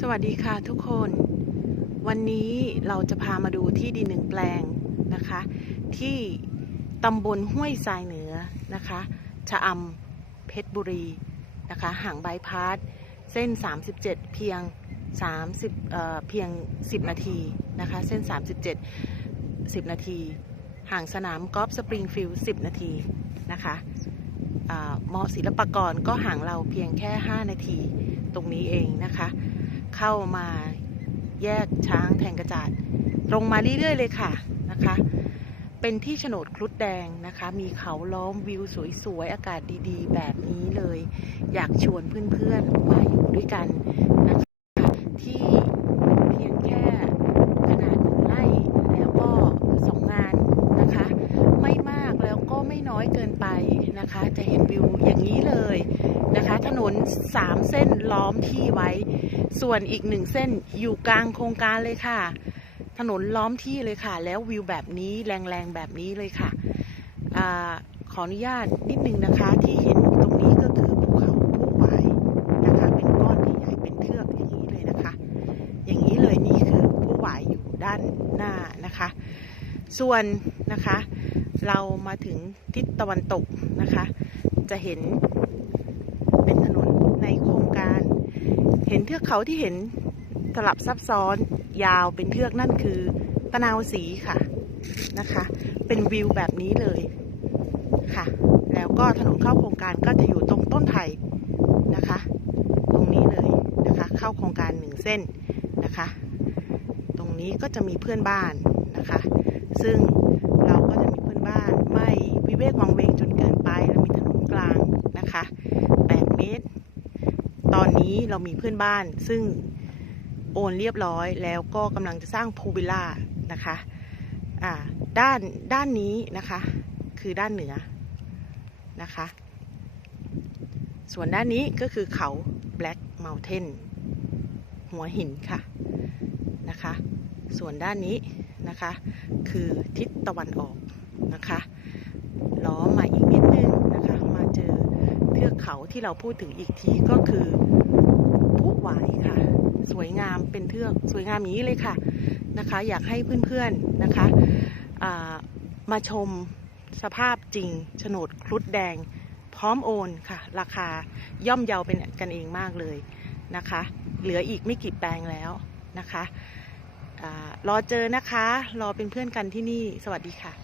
สวัสดีค่ะทุกคน วันนี้เราจะพามาดูที่ดินหนึ่งแปลงนะคะ ที่ตำบลห้วยทรายเหนือนะคะชะอำเพชรบุรีนะคะห่างบายพาสเส้น 37 เพียง 30เอ่อเพียง 10 นาทีนะคะ เส้น 37 10 นาที ห่างสนามกอล์ฟสปริงฟิลด์10 นาทีนะคะมอศิลปากรก็ห่างเราเพียงแค่ 5 นาทีตรงนี้เองนะคะ เข้ามาแยกช้างแทงกระจาดตรงมาเรื่อยๆเลยค่ะนะคะ เป็นที่โฉนดครุฑแดงนะคะ มีเขาล้อมวิวสวยๆ อากาศดีๆ แบบนี้เลย อยากชวนเพื่อนๆมาอยู่ด้วยกันนะคะ ที่เพียงแค่ขนาดหนึ่งไร่แล้วก็สองงานนะคะ ไม่มากแล้วก็ไม่ น้อยเกินไปนะคะ จะเห็นวิวอย่างนี้เลยนะคะ ถนนสามเส้นล้อมที่ไว้ ส่วนอีกหนึ่งเส้นอยู่กลางโครงการเลยค่ะ ถนนล้อมที่เลยค่ะ แล้ววิวแบบนี้แรงๆแบบนี้เลยค่ะอขออนุญาตนิดนึงนะคะที่เห็นตรงนี้ก็คือภูเขาผู้หวายนะคะ เป็นก้อนใหญ่ๆเป็นเทือกอย่างนี้เลยนะคะ อย่างนี้เลยนี่คือผู้หวายอยู่ด้านหน้านะคะ ส่วนนะคะ เรามาถึงทิศตะวันตกนะคะ จะเห็นเป็นถนนในโครงการ เห็นเทือกเขาที่เห็นสลับซับซ้อนยาวเป็นเทือกนั่นคือตะนาวสีค่ะนะคะ เป็นวิวแบบนี้เลยค่ะ แล้วก็ถนนเข้าโครงการก็จะอยู่ตรงต้นไผ่นะคะ ตรงนี้เลยนะคะ เข้าโครงการหนึ่งเส้นนะคะ ตรงนี้ก็จะมีเพื่อนบ้านนะคะ ซึ่งเราก็จะมีเพื่อนบ้านไม่วิเวกวังเวงจนเกินไปเรามีถนนกลางนะคะ 8 เมตร ตอนนี้เรามีเพื่อนบ้านซึ่งโอนเรียบร้อยแล้วก็กำลังจะสร้างพูวิลล่านะคะอ่าด้านด้านนี้นะคะคือด้านเหนือนะคะ ส่วนด้านนี้ก็คือเขา Black Mountain หัวหินค่ะนะคะ ส่วนด้านนี้ นะคะ คือทิศตะวันออกนะคะล้อมาอีกนิดนึงนะคะ มาเจอเทือกเขาที่เราพูดถึงอีกทีก็คือผู้หวายค่ะ สวยงามเป็นเทือกสวยงามอย่างนี้เลยค่ะนะคะ อยากให้เพื่อนๆนะคะมาชมสภาพจริงโฉนดครุฑแดง พร้อมโอนค่ะ ราคาย่อมเยาเป็นกันเองมากเลยนะคะ เหลืออีกไม่กี่แปลงแล้วนะคะ รอเจอนะคะ รอเป็นเพื่อนกันที่นี่ สวัสดีค่ะ